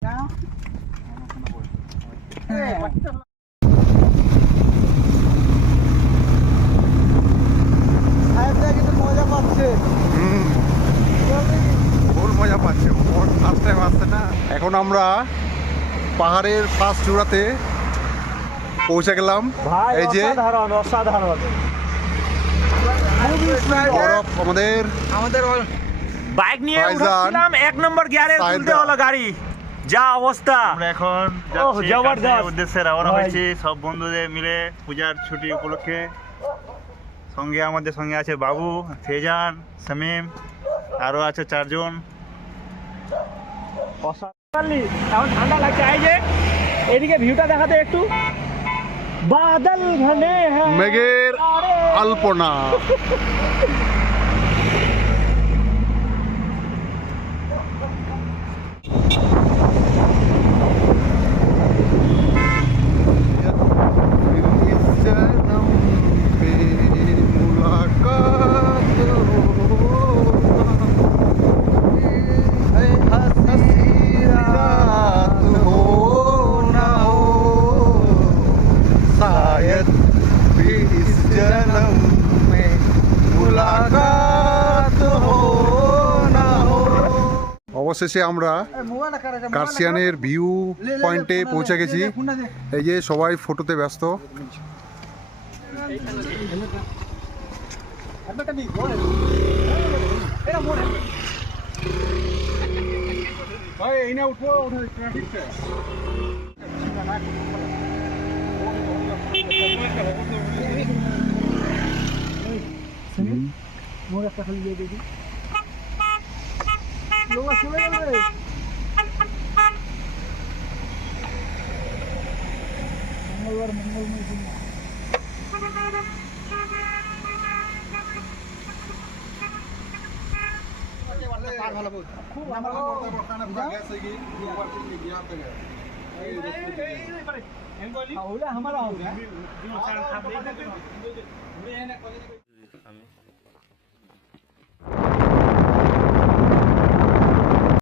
মজা পাচ্ছে, মজা পাচ্ছে, আসতে আসতে না। এখন আমরা পাহাড়ের ফার্স্ট চূড়াতে পৌঁছে গেলাম। এই যে অসাধারণ বরফ আমাদের বাইক নিয়ে উঠছিলাম, 1 নম্বর গিয়ারে তুলতে হলো গাড়ি, যা অবস্থা। আমরা এখন যাচ্ছি উদ্দেশ্যে রওনা হয়েছি সব বন্ধুদের মিলে পূজার ছুটি উপলক্ষে। আমাদের সঙ্গে আছে বাবু, ফেজান, শামীম, আরো আছে 4 জন। এখন ঠান্ডা লাগছে। এই যে এদিকে ভিউটা দেখাতে একটু, বাদল ঘনে হ্যাঁ, মেঘের আলপনা। অবশেষে আমরা কার্সিয়ানের ভিউ পয়েন্টে পৌঁছে গেছি। এই যে সবাই ফটোতে ব্যস্ত। মঙ্গলময় দিন। খুব